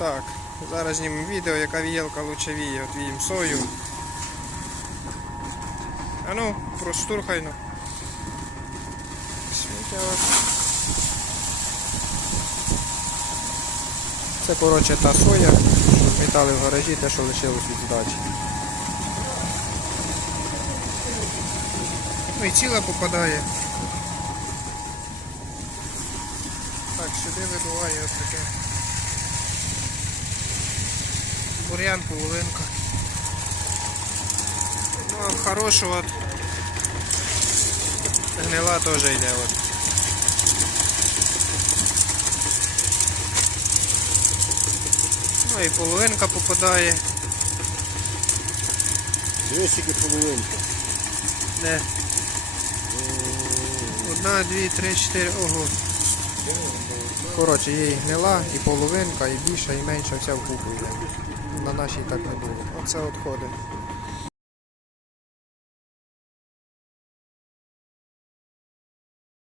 Так, зараз знімемо відео, яка віялка лучше віє. От віємо сою. А ну, проштурхай ну. Це коротше та соя, що метали в гаражі, те, що лишилось від здачі. Ну і ціла попадає. Так, сюди видуває ось таке. Бур'ян, половинка. Ну а хорошу от. Гнила теж йде от. Ну і половинка попадає. Дивись, тільки половинка. Де? Одна, дві, три, чотири. Ого. Коротше, є і гнила, і половинка, і більша, і менша, вся вкупу йде. На нашій так не було. Оце от ходить.